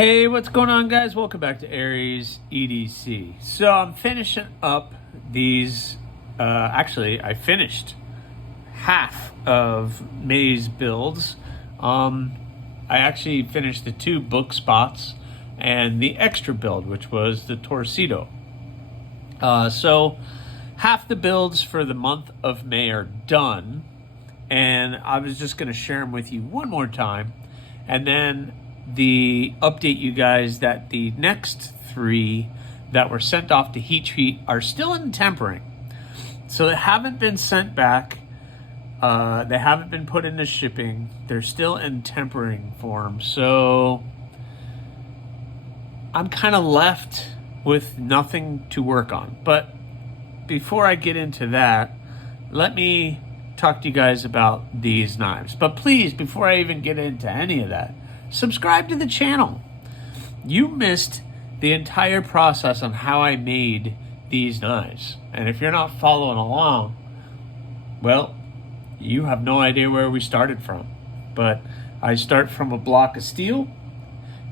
Hey, what's going on, guys? Welcome back to Aries EDC. So I'm finishing up these. I finished half of May's builds. I actually finished the 2 book spots and the extra build, which was the Torcido. So half the builds for the month of May are done, and I was just going to share them with you one more time, and then update you guys that the next 3 that were sent off to heat treat are still in tempering. So they haven't been sent back. They haven't been put into shipping. They're still in tempering form. So I'm kind of left with nothing to work on. But before I get into that, let me talk to you guys about these knives. But please, before I even get into any of that, subscribe to the channel. You missed the entire process on how I made these knives. And if you're not following along, well, you have no idea where we started from. But I start from a block of steel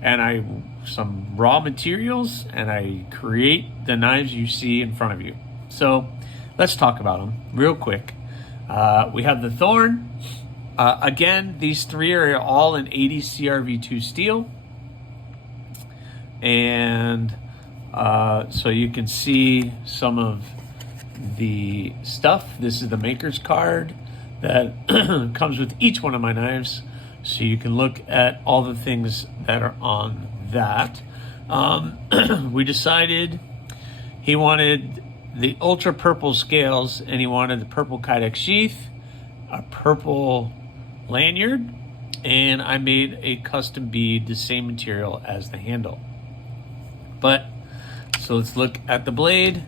and some raw materials, and I create the knives you see in front of you. So let's talk about them real quick. We have the Thorn. Again, these 3 are all in 80 CRV2 steel. And so you can see some of the stuff. This is the maker's card that comes with each one of my knives. So you can look at all the things that are on that. We decided he wanted the ultra purple scales, and he wanted the purple Kydex sheath, a purple lanyard, and I made a custom bead, the same material as the handle. So let's look at the blade.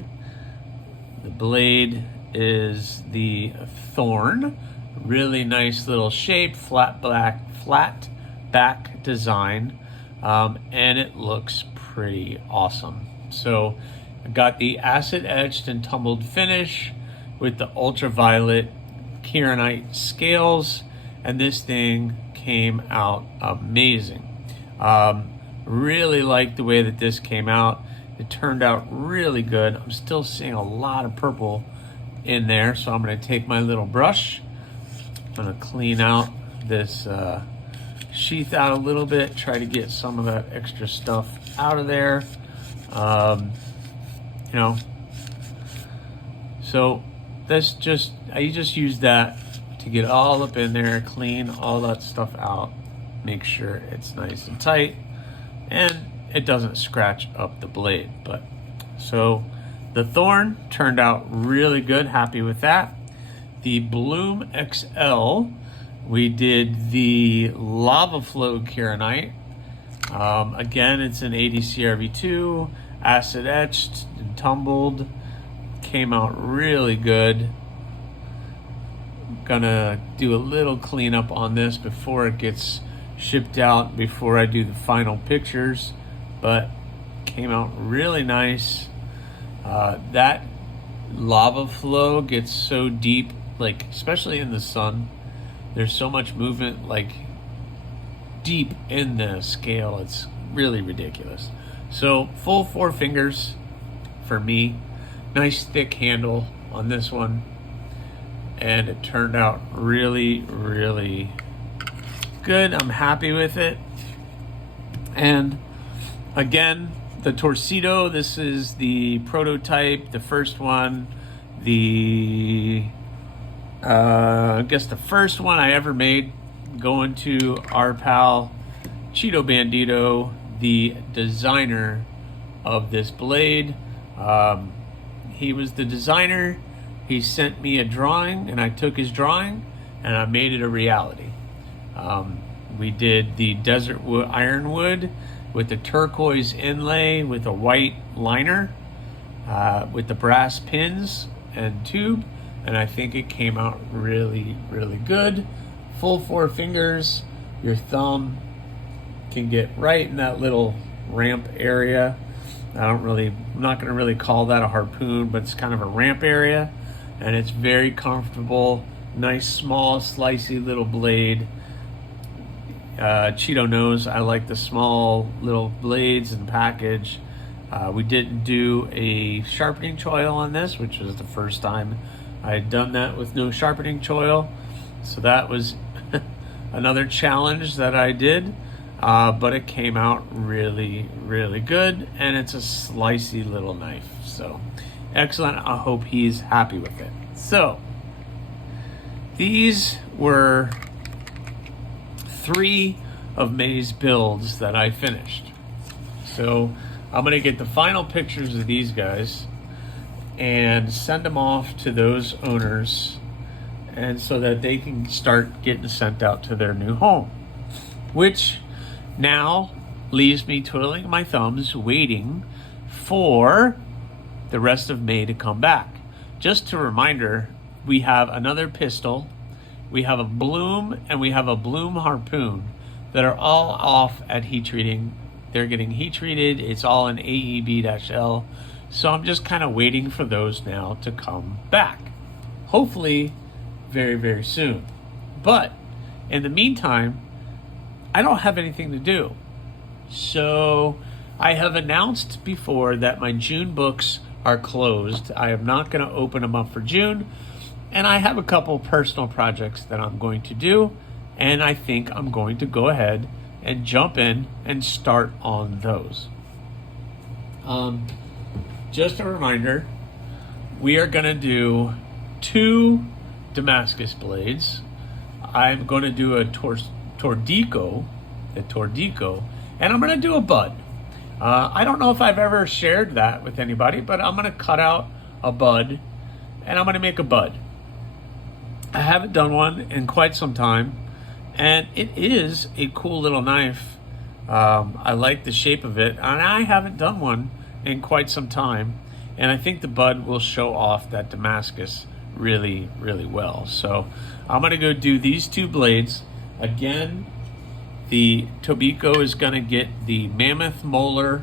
The blade is the Thorn. Really nice little shape, flat back design, and it looks pretty awesome. So I got the acid etched and tumbled finish with the ultraviolet kyanite scales, and this thing came out amazing. Really like the way that this came out. It turned out really good. I'm still seeing a lot of purple in there, so I'm going to take my little brush. I'm going to clean out this sheath out a little bit, try to get some of that extra stuff out of there. So that's just, I just use that to get all up in there, clean all that stuff out, make sure it's nice and tight, and it doesn't scratch up the blade. But so the Thorn turned out really good, happy with that. The Bloom XL, we did the Lava Flow Kyanite. Again, it's an 80 CRV2, acid etched and tumbled, came out really good. Gonna do a little cleanup on this before it gets shipped out, before I do the final pictures, but came out really nice. That Lava Flow gets so deep, like especially in the sun, there's so much movement like deep in the scale, it's really ridiculous. So full 4 fingers for me, nice thick handle on this one, and it turned out really, really good. I'm happy with it. And again, the Torcido, this is the prototype, the first one, I guess the first one I ever made, going to our pal Cheeto Bandito, the designer of this blade. He was the designer. He sent me a drawing, and I took his drawing and I made it a reality. We did the desert wood, ironwood with the turquoise inlay with a white liner, with the brass pins and tube, and I think it came out really, really good. Full 4 fingers. Your thumb can get right in that little ramp area. I'm not going to really call that a harpoon, but it's kind of a ramp area, and it's very comfortable. Nice, small, slicey little blade. Cheeto knows I like the small little blades and package. We didn't do a sharpening choil on this, which was the first time I had done that with no sharpening choil. So that was another challenge that I did, but it came out really, really good, and it's a slicey little knife. So excellent. I hope he's happy with it. So these were 3 of May's builds that I finished. So I'm going to get the final pictures of these guys and send them off to those owners, and so that they can start getting sent out to their new home, which now leaves me twiddling my thumbs waiting for the rest of May to come back. Just a reminder, we have another pistol, we have a Bloom, and we have a Bloom harpoon that are all off at heat treating. They're getting heat treated. It's all in AEB-L. So I'm just kind of waiting for those now to come back. Hopefully very, very soon. But in the meantime, I don't have anything to do. So I have announced before that my June books are closed. I am not going to open them up for June. And I have a couple personal projects that I'm going to do. And I think I'm going to go ahead and jump in and start on those. Just a reminder, we are going to do 2 Damascus blades. I'm going to do a Tordico, and I'm going to do a bud. I don't know if I've ever shared that with anybody, but I'm going to cut out a bud, and I'm going to make a bud. I haven't done one in quite some time, and it is a cool little knife. I like the shape of it, and I haven't done one in quite some time, and I think the bud will show off that Damascus really, really well. So I'm going to go do these 2 blades. Again, the Tobiko is going to get the Mammoth Molar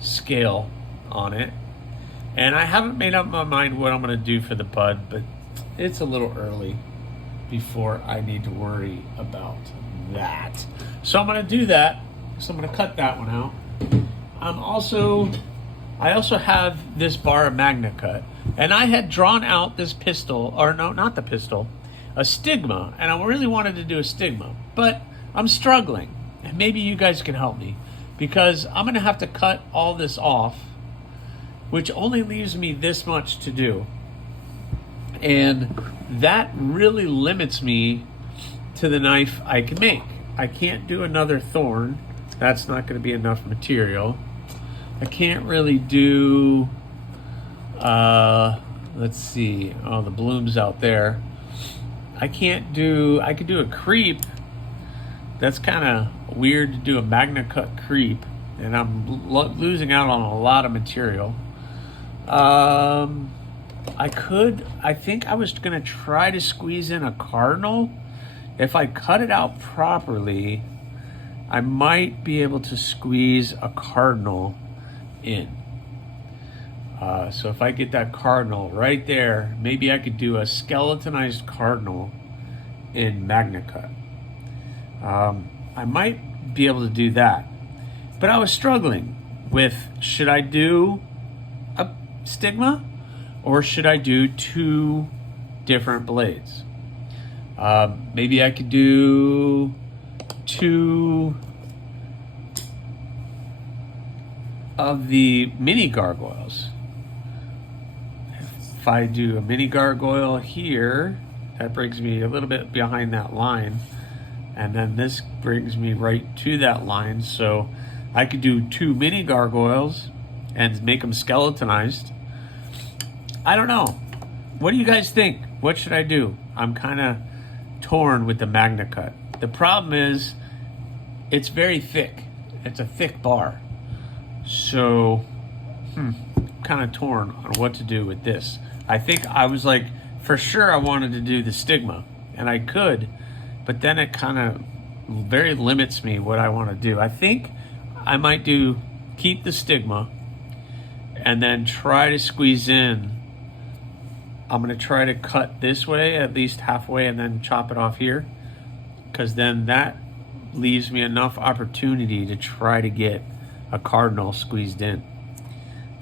scale on it, and I haven't made up my mind what I'm going to do for the bud, but it's a little early before I need to worry about that. So I'm going to do that. So I'm going to cut that one out. I also have this bar of Magna Cut, and I had drawn out this pistol, or no, not the pistol, a Stigma, and I really wanted to do a Stigma, but I'm struggling, and maybe you guys can help me, because I'm going to have to cut all this off, which only leaves me this much to do, and that really limits me to the knife I can make. I can't do another Thorn. That's not going to be enough material. I can't really do, let's see, oh, the Bloom's out there. I could do a Creep. That's kind of weird to do a Magna Cut Creep, and I'm losing out on a lot of material. I think I was going to try to squeeze in a Cardinal. If I cut it out properly, I might be able to squeeze a Cardinal in. So if I get that Cardinal right there, maybe I could do a skeletonized Cardinal in Magna Cut. I might be able to do that. But I was struggling with, should I do a Stigma or should I do 2 different blades? Maybe I could do 2 of the mini gargoyles. If I do a mini gargoyle here, that brings me a little bit behind that line, and then this brings me right to that line. So I could do 2 mini gargoyles and make them skeletonized. I don't know. What do you guys think? What should I do? I'm kind of torn with the Magna Cut. The problem is it's very thick. It's a thick bar. So, kind of torn on what to do with this. I think I was like, for sure I wanted to do the Stigma, and I could, but then it kind of very limits me what I want to do. I think I might keep the Stigma, and then try to squeeze in. I'm going to try to cut this way, at least halfway, and then chop it off here, because then that leaves me enough opportunity to try to get a cardinal squeezed in.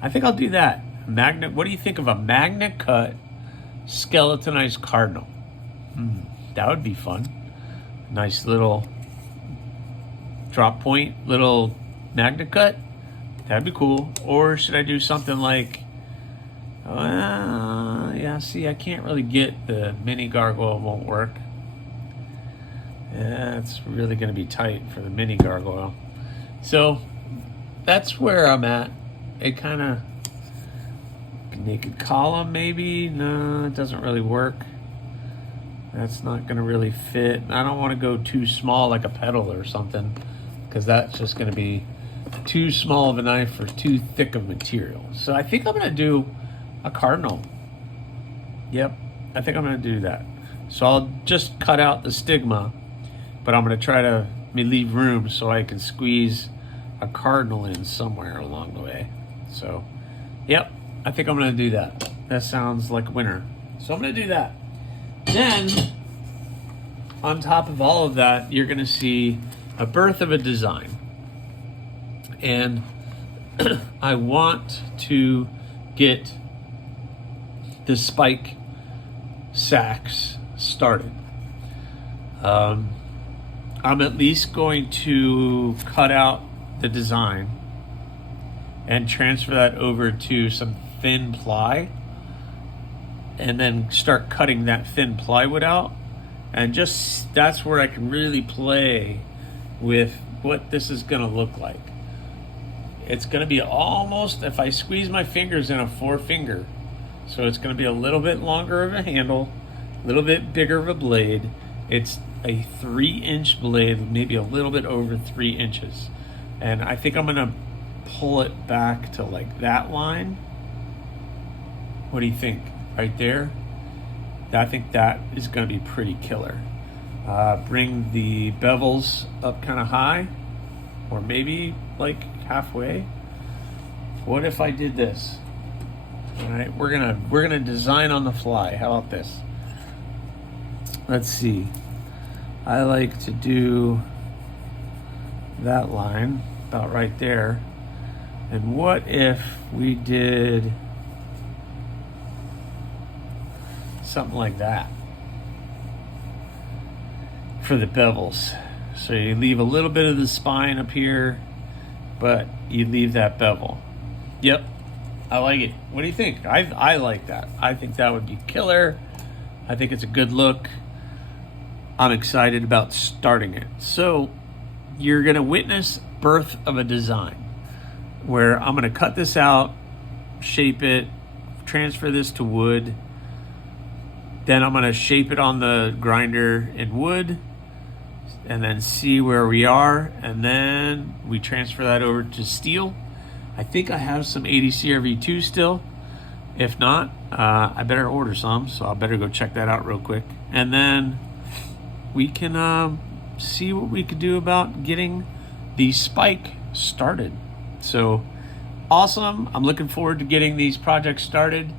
I think I'll do that. Magnet. What do you think of a magnet cut skeletonized cardinal? That would be fun. Nice little drop point, little magnet cut. That'd be cool. Or should I do something like, yeah, see, I can't really get the mini gargoyle, won't work. Yeah, it's really going to be tight for the mini gargoyle. So that's where I'm at. It kind of, naked column maybe. No, it doesn't really work. That's not going to really fit. I don't want to go too small like a pedal or something, because that's just going to be too small of a knife or too thick of material. So I think I'm going to do a cardinal. Yep, I think I'm going to do that. So I'll just cut out the stigma, but I'm going to try to leave room so I can squeeze a cardinal in somewhere along the way. So, yep, I think I'm going to do that. That sounds like a winner. So I'm going to do that. Then, on top of all of that, you're going to see a birth of a design. And I want to get the spike sacks started. I'm at least going to cut out the design and transfer that over to some thin ply, and then start cutting that thin plywood out. And just, that's where I can really play with what this is going to look like. It's going to be almost, if I squeeze my fingers in, a 4-finger. So it's going to be a little bit longer of a handle, a little bit bigger of a blade. It's a 3-inch blade, maybe a little bit over 3 inches. And I think I'm going to pull it back to like that line. What do you think? Right there? I think that is going to be pretty killer. Bring the bevels up kind of high, or maybe like halfway. What if I did this? All right, we're gonna design on the fly. How about this? Let's see. I like to do that line about right there. And what if we did something like that for the bevels? So you leave a little bit of the spine up here, but you leave that bevel. Yep, I like it. What do you think? I like that. I think that would be killer. I think it's a good look. I'm excited about starting it. So you're gonna witness birth of a design where I'm gonna cut this out, shape it, transfer this to wood. Then I'm gonna shape it on the grinder in wood, and then see where we are, and then we transfer that over to steel. I think I have some 80 CRV2 still. If not, I better order some, so I better go check that out real quick. And then we can see what we could do about getting the spike started. So awesome. I'm looking forward to getting these projects started,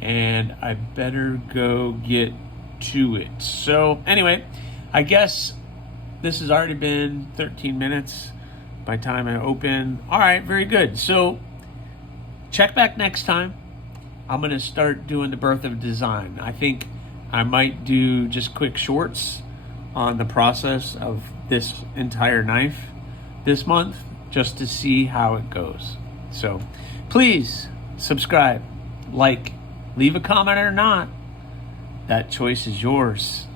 and I better go get to it. So anyway, I guess this has already been 13 minutes by the time I open. All right, very good. So check back next time. I'm going to start doing the birth of design. I think I might do just quick shorts on the process of this entire knife this month, just to see how it goes. So please subscribe, like, leave a comment or not. That choice is yours.